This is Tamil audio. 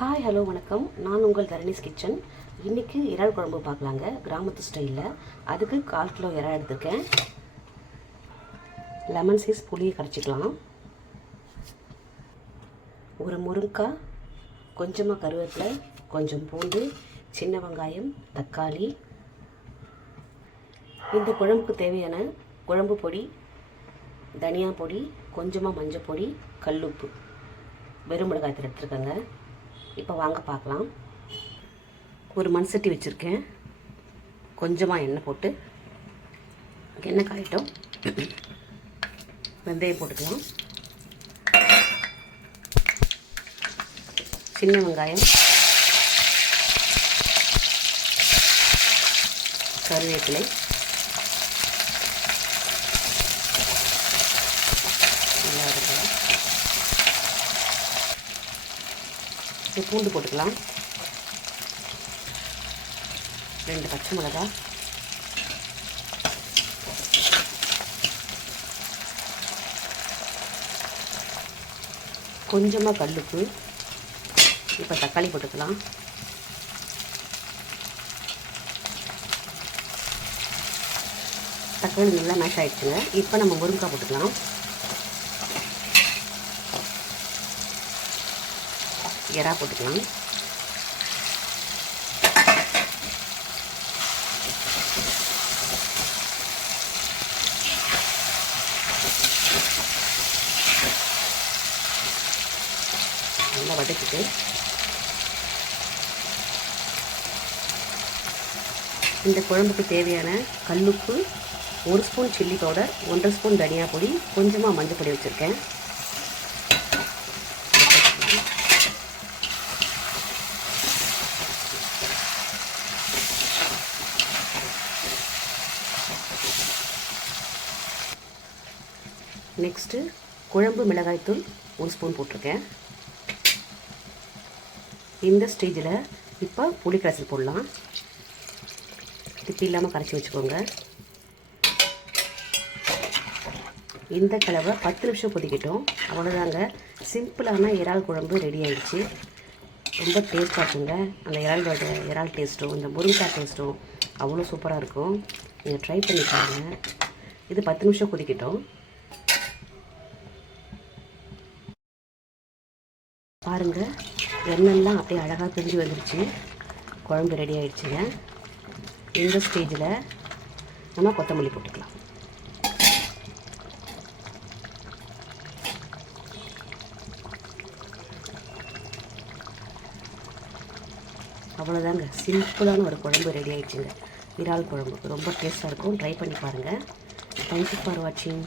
ஹாய் ஹலோ வணக்கம். நான் உங்கள் தரணிஸ் கிச்சன் இன்றைக்கி இறால் குழம்பு பார்க்கலாங்க. கிராமத்து ஸ்டைலில் அதுக்கு கால் கிலோ இறா எடுத்துருக்கேன். லெமன் சைஸ் புளியை கரைச்சிக்கலாம். ஒரு முருங்காய் கொஞ்சமாக கருவேப்பிலை கொஞ்சம் பூண்டு சின்ன வெங்காயம் தக்காளி. இந்த குழம்புக்கு தேவையான குழம்பு பொடி தனியா பொடி கொஞ்சமாக மஞ்சள் பொடி கல்லுப்பு வெறும் மிளகாய் எடுத்துருக்கேங்க. இப்போ வாங்க பார்க்கலாம். ஒரு மண் சட்டி வச்சுருக்கேன். கொஞ்சமாக எண்ணெய் போட்டு. எண்ணெய் காயட்டும்? வெந்தயம் போட்டுக்கலாம். சின்ன வெங்காயம். கருவேப்பிலை நல்லா இருக்கும் இது பூண்டு போட்டுக்கலாம். ரெண்டு பச்சை மிளகா. கொஞ்சமாக கல்லுப்பு. இப்போ தக்காளி போட்டுக்கலாம். தக்காளி நல்லா மேஷ் ஆகிடுச்சுங்க இப்போ நம்ம முருங்கைக்காய் போட்டுக்கலாம். எறா போட்டுக்கலாம் நல்லா வதக்கிட்டு. இந்த குழம்புக்கு தேவையான கல்லுப்பு ஒரு ஸ்பூன் சில்லி பவுடர் ஒன்றரை ஸ்பூன் தனியா பொடி கொஞ்சமாக மஞ்சள் பொடி வச்சுருக்கேன். நெக்ஸ்ட்டு குழம்பு மிளகாய்த்தூள் ஒரு ஸ்பூன் போட்டிருக்கேன். இந்த ஸ்டேஜில் இப்போ புளி கரைசல் போடலாம். திப்பி இல்லாமல் கரைச்சி வச்சுக்கோங்க. இந்த கலவை பத்து நிமிஷம் கொதிக்கிட்டோம். அவ்வளோதாங்க சிம்பிளான இறால் குழம்பு ரெடி ஆகிடுச்சு ரொம்ப டேஸ்ட்டாக இருக்குங்க. அந்த இறாலோட இறால் டேஸ்ட்டும் இந்த முருங்கைக்காய் டேஸ்ட்டும் அவ்வளோ சூப்பராக இருக்கும். நீங்கள் ட்ரை பண்ணி பாருங்கள் இது பத்து நிமிஷம் கொதிக்கிட்டோம். பாருங்கள் எண்ணெய்லாம் அப்படியே அழகாக பிரிஞ்சு வந்துருச்சு. குழம்பு ரெடி ஆகிடுச்சுங்க இந்த ஸ்டேஜில் நம்ம கொத்தமல்லி போட்டுக்கலாம். அவ்வளோதாங்க சிம்பிளான ஒரு குழம்பு ரெடி ஆகிடுச்சுங்க இறால் குழம்பு. ரொம்ப டேஸ்ட்டாக இருக்கும். ட்ரை பண்ணி பாருங்கள் தேங்க்யூ ஃபார் வாட்சிங்